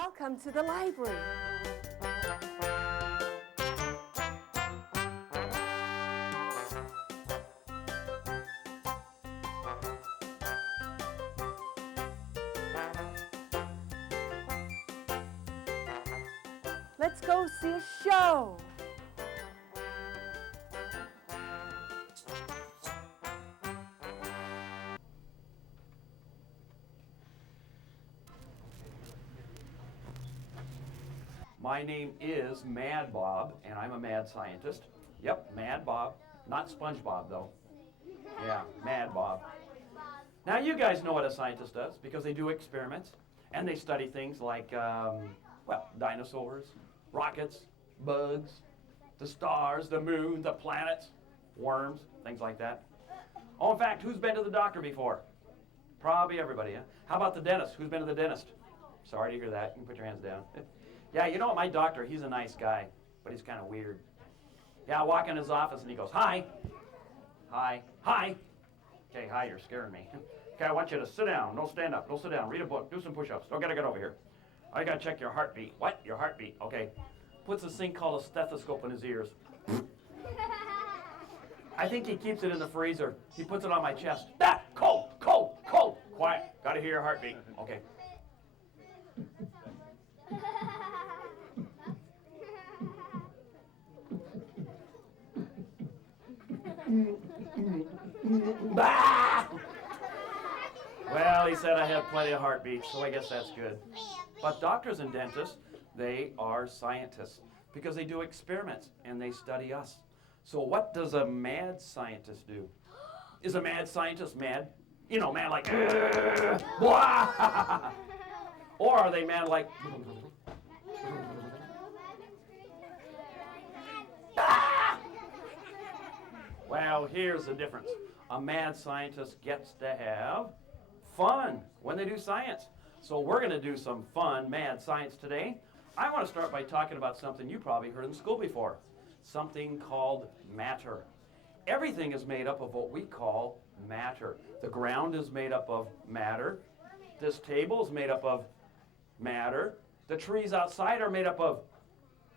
Welcome to the library. Let's go see a show. My name is Mad Bob, and I'm a mad scientist. Yep, Mad Bob. Not SpongeBob, though. Yeah, Mad Bob. Now, you guys know what a scientist does because they do experiments, and they study things like, dinosaurs, rockets, bugs, the stars, the moon, the planets, worms, things like that. Oh, in fact, who's been to the doctor before? Probably everybody, huh? How about the dentist? Who's been to the dentist? Sorry to hear that. You can put your hands down. Yeah, you know what? My doctor, he's a nice guy, but he's kind of weird. Yeah, I walk in his office and he goes, hi. Hi. Hi. Okay, hi, you're scaring me. Okay, I want you to sit down. Don't stand up. Don't sit down. Read a book. Do some push-ups. Don't gotta get over here. I gotta check your heartbeat. What? Your heartbeat. Okay. Puts this thing called a stethoscope in his ears. I think he keeps it in the freezer. He puts it on my chest. Ah! Cold! Cold! Cold! Quiet. Gotta hear your heartbeat. Okay. Bah! Well, he said I had plenty of heartbeats, so I guess that's good. But doctors and dentists, they are scientists because they do experiments and they study us. So what does a mad scientist do? Is a mad scientist mad? You know, mad like, blah! Or are they mad like, well, here's the difference. A mad scientist gets to have fun when they do science. So we're going to do some fun, mad science today. I want to start by talking about something you probably heard in school before, something called matter. Everything is made up of what we call matter. The ground is made up of matter. This table is made up of matter. The trees outside are made up of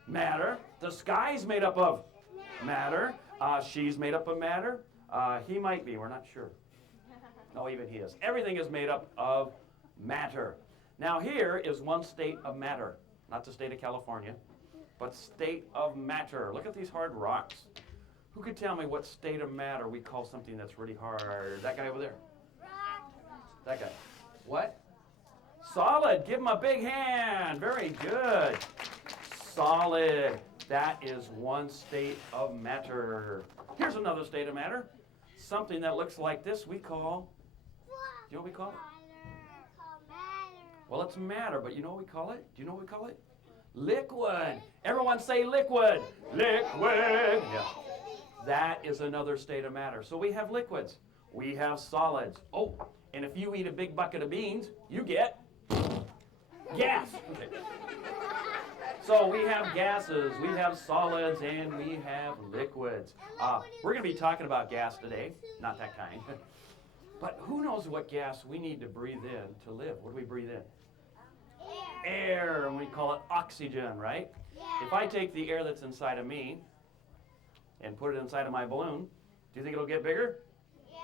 matter. The sky's made up of matter. She's made up of matter. He might be, we're not sure. No, even he is. Everything is made up of matter. Now here is one state of matter. Not the state of California, but state of matter. Look at these hard rocks. Who could tell me what state of matter we call something that's really hard? That guy over there. That guy. What? Solid. Give him a big hand. Very good. Solid. That is one state of matter. Here's another state of matter. Something that looks like this we call, do you know what we call it? Well, it's matter, but you know what we call it? Do you know what we call it? Liquid. Everyone say liquid. Liquid. Yeah. That is another state of matter. So we have liquids. We have solids. Oh, and if you eat a big bucket of beans, you get gas. Okay. So we have gases, we have solids, and we have liquids. We're going to be talking about gas today. Not that kind. But who knows what gas we need to breathe in to live? What do we breathe in? Air, and we call it oxygen, right? Yeah. If I take the air that's inside of me and put it inside of my balloon, do you think it'll get bigger? Yeah.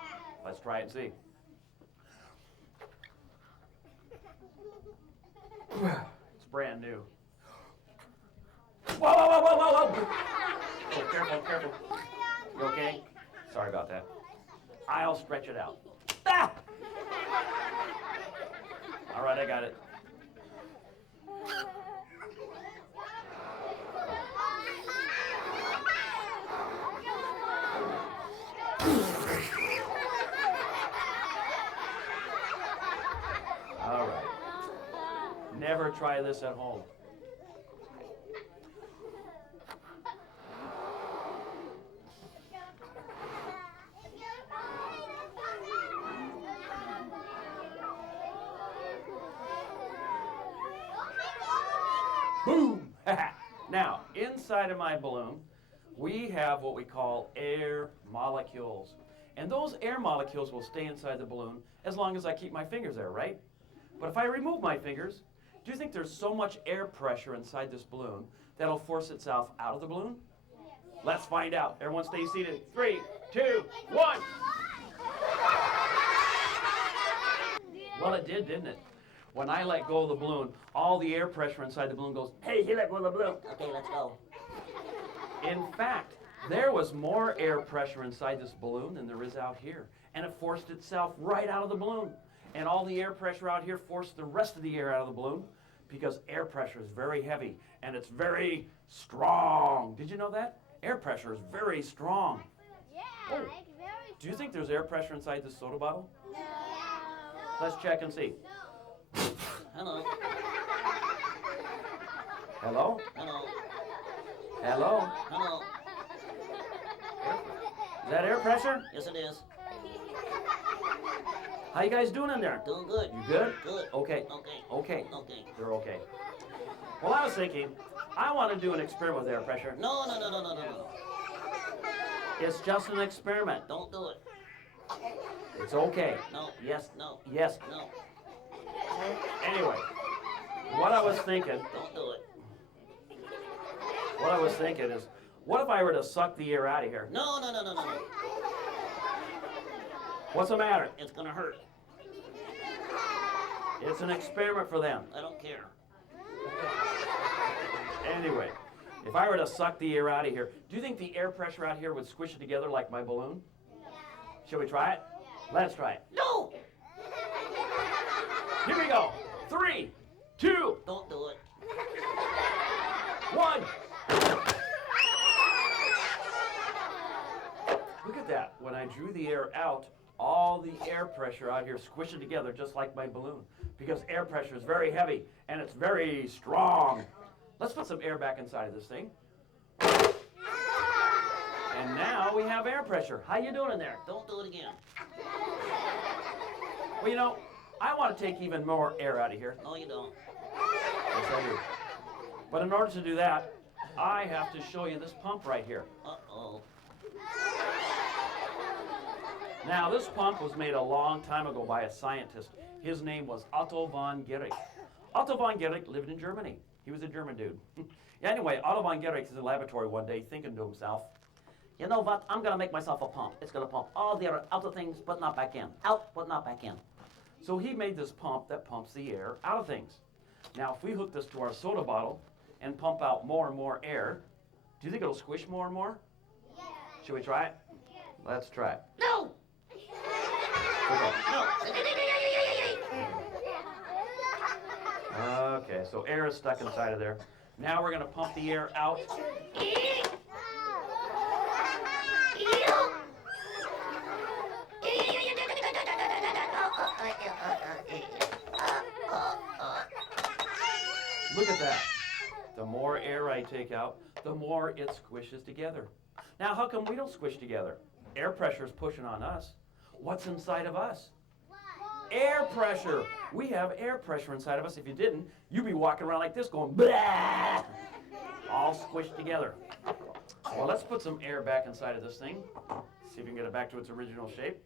Let's try it and see. It's brand new. Whoa, whoa, whoa, whoa, whoa, whoa! Oh, careful, careful. You okay? Sorry about that. I'll stretch it out. Ah! All right, I got it. All right. Never try this at home. Boom! Now, inside of my balloon, we have what we call air molecules. And those air molecules will stay inside the balloon as long as I keep my fingers there, right? But if I remove my fingers, Do you think there's so much air pressure inside this balloon that'll force itself out of the balloon? Let's find out. Everyone stay seated. 3, 2, 1. Well, it did, didn't it? When I let go of the balloon, all the air pressure inside the balloon goes, hey, he let go of the balloon. Okay, let's go. In fact, there was more air pressure inside this balloon than there is out here. And it forced itself right out of the balloon. And all the air pressure out here forced the rest of the air out of the balloon because air pressure is very heavy and it's very strong. Did you know that? Air pressure is very strong. Yeah, Oh. it's very Do you think there's air pressure inside this soda bottle? No. Let's check and see. Hello. Hello? Hello. Hello? Hello. Is that air pressure? Yes, it is. How you guys doing in there? Doing good. You good? Good. Okay. Okay. Okay. Okay. They're okay. Well, I was thinking, I want to do an experiment with air pressure. No, no, no, no, no, no, no. It's just an experiment. Don't do it. It's okay. No. Yes. No. Yes. No. Anyway, what I was thinking, Don't do it. is, what if I were to suck the air out of here? No, no, no, no, no, no. What's the matter? It's gonna hurt. It's an experiment for them. I don't care. Anyway, if I were to suck the air out of here, do you think the air pressure out here would squish it together like my balloon? Shall we try it? Let's try it. No! Here we go. 3, 2, Don't do it. 1. Look at that. When I drew the air out, all the air pressure out here squished it together just like my balloon. Because air pressure is very heavy and it's very strong. Let's put some air back inside of this thing. And now we have air pressure. How you doing in there? Don't do it again. Well, you know, I want to take even more air out of here. No, you don't. Yes, I do. But in order to do that, I have to show you this pump right here. Uh-oh. Now, this pump was made a long time ago by a scientist. His name was Otto von Guericke. Otto von Guericke lived in Germany. He was a German dude. Anyway, Otto von Guericke is in the laboratory one day thinking to himself, you know what? I'm going to make myself a pump. It's going to pump all the air out of things, but not back in. Out, but not back in. So he made this pump that pumps the air out of things. Now, if we hook this to our soda bottle and pump out more and more air, do you think it'll squish more and more? Yes. Should we try it? Let's try it. No! Okay. No! Okay, so air is stuck inside of there. Now we're going to pump the air out. Look at that. The more air I take out, the more it squishes together. Now, how come we don't squish together? Air pressure is pushing on us. What's inside of us? Air pressure. We have air pressure inside of us. If you didn't, you'd be walking around like this going, blah, all squished together. Well, let's put some air back inside of this thing. See if we can get it back to its original shape.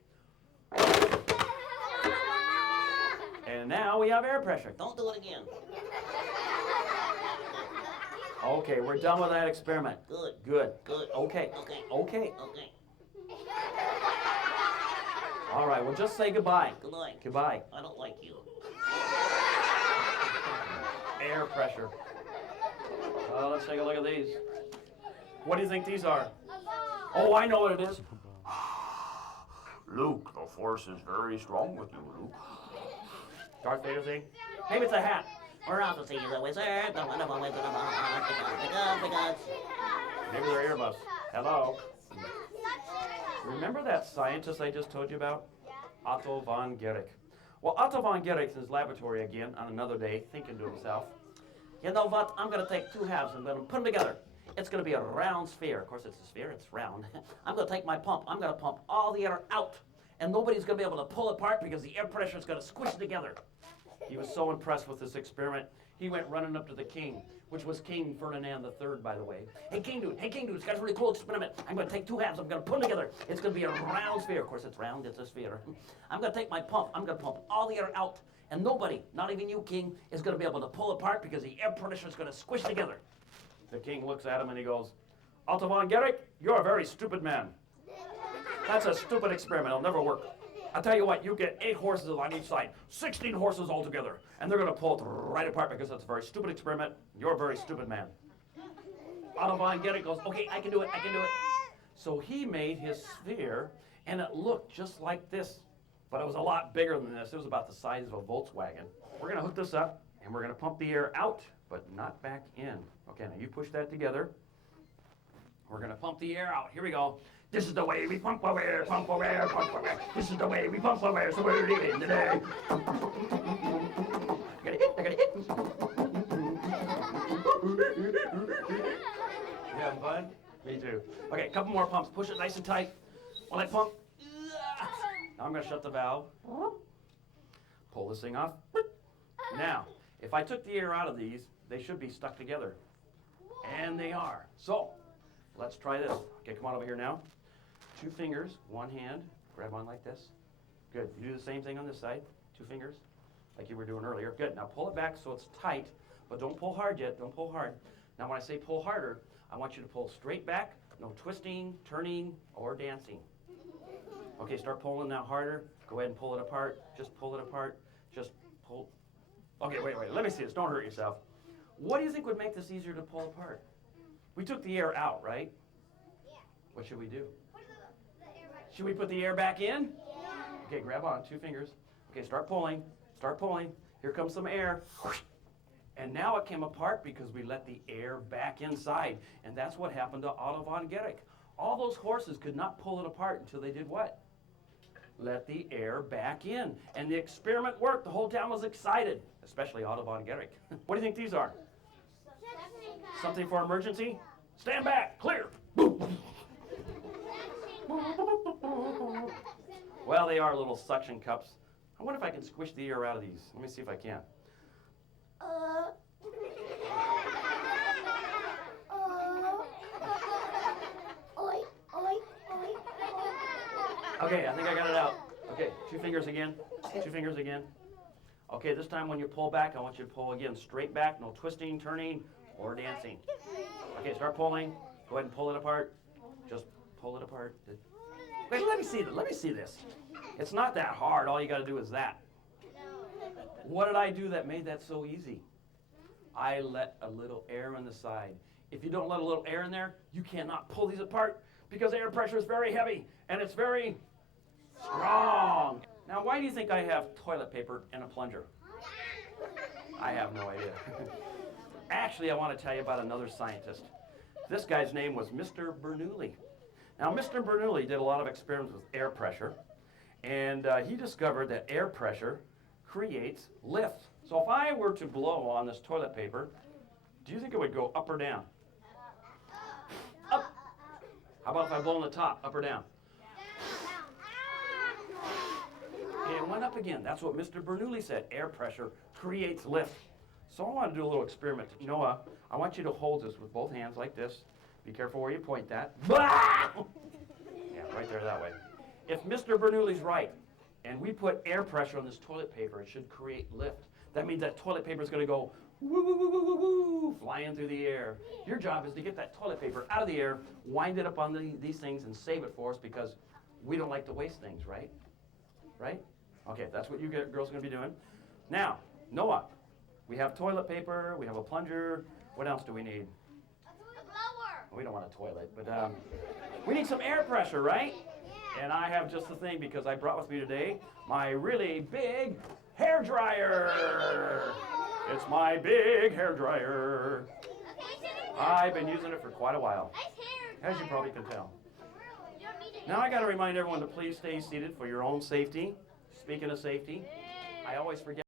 And now we have air pressure. Don't do it again. Okay, we're done with that experiment. Good. Good. Good. Okay. Okay. Okay. Okay. All right, well, just say goodbye. Goodbye. Goodbye. I don't like you. Air pressure. Let's take a look at these. What do you think these are? Oh, I know what it is. Luke, the force is very strong with you, Luke. Darth Vader thing? Maybe it's a hat. We're off to see the wizard, the wonderful wizard of Oz, because. Maybe they're earmuffs. Hello. Remember that scientist I just told you about? Otto von Guericke. Well, Otto von Guericke's in his laboratory again on another day, thinking to himself, you know what? I'm going to take two halves and I'm going to put them together. It's going to be a round sphere. Of course, it's a sphere. It's round. I'm going to take my pump. I'm going to pump all the air out. And nobody's going to be able to pull it apart because the air pressure is going to squish it together. He was so impressed with this experiment, he went running up to the king, which was King Ferdinand III, by the way. Hey, King Dude, it's got a really cool experiment. I'm going to take two halves, I'm going to put them together. It's going to be a round sphere. Of course, it's round, it's a sphere. I'm going to take my pump, I'm going to pump all the air out, and nobody, not even you, King, is going to be able to pull apart because the air pressure is going to squish together. The king looks at him and he goes, Otto von Guericke, you're a very stupid man. That's a stupid experiment, it'll never work. I'll tell you what, you get 8 horses on each side, 16 horses altogether, and they're going to pull it right apart because that's a very stupid experiment. You're a very stupid man. Otto von Guericke goes, okay, I can do it. So he made his sphere, and it looked just like this, but it was a lot bigger than this. It was about the size of a Volkswagen. We're going to hook this up, and we're going to pump the air out, but not back in. Okay, now you push that together. We're going to pump the air out. Here we go. This is the way we pump our air, pump our air, pump our air. This is the way we pump our air, so we're leaving today. I got it. You having fun? Me too. Okay, a couple more pumps. Push it nice and tight. While I pump. Now I'm going to shut the valve. Pull this thing off. Now, if I took the air out of these, they should be stuck together. And they are. So, let's try this. Okay, come on over here now. 2 fingers, 1 hand, grab on like this. Good. You do the same thing on this side. 2 fingers, like you were doing earlier. Good. Now pull it back so it's tight, but don't pull hard yet. Don't pull hard. Now when I say pull harder, I want you to pull straight back, no twisting, turning, or dancing. Okay, start pulling now harder. Go ahead and pull it apart. Just pull it apart. Just pull. Okay, wait. Let me see this. Don't hurt yourself. What do you think would make this easier to pull apart? We took the air out, right? Yeah. What should we do? Should we put the air back in? Yeah. Okay, grab on, 2 fingers. Okay, start pulling. Here comes some air. And now it came apart because we let the air back inside. And that's what happened to Otto von Guericke. All those horses could not pull it apart until they did what? Let the air back in. And the experiment worked. The whole town was excited, especially Otto von Guericke. What do you think these are? Something for emergency? Stand back, clear. Well, they are little suction cups. I wonder if I can squish the air out of these. Let me see if I can. Okay, I think I got it out. Okay, 2 fingers again. 2 fingers again. Okay, this time when you pull back, I want you to pull again. Straight back, no twisting, turning, or dancing. Okay, start pulling. Go ahead and pull it apart. Just pull it apart. Wait, let me see this. It's not that hard. All you got to do is that. What did I do that made that so easy? I let a little air on the side. If you don't let a little air in there, you cannot pull these apart because air pressure is very heavy and it's very strong. Now, why do you think I have toilet paper and a plunger? I have no idea. Actually, I want to tell you about another scientist. This guy's name was Mr. Bernoulli. Now, Mr. Bernoulli did a lot of experiments with air pressure, and he discovered that air pressure creates lift. So if I were to blow on this toilet paper, do you think it would go up or down? Up. How about if I blow on the top, up or down? It went up again. That's what Mr. Bernoulli said. Air pressure creates lift. So I want to do a little experiment. Noah, I want you to hold this with both hands like this. Be careful where you point that. Yeah, right there that way. If Mr. Bernoulli's right, and we put air pressure on this toilet paper, it should create lift. That means that toilet paper is going to go woo, woo, woo, woo, woo, woo, flying through the air. Your job is to get that toilet paper out of the air, wind it up on these things, and save it for us because we don't like to waste things, right? Right? Okay, that's what you girls are going to be doing. Now, Noah, we have toilet paper, we have a plunger. What else do we need? A blower. We don't want a toilet, but we need some air pressure, right? Yeah. And I have just the thing because I brought with me today my really big hair dryer. It's my big hair dryer. I've been using it for quite a while, as you probably can tell. Now I got to remind everyone to please stay seated for your own safety. Speaking of safety, I always forget.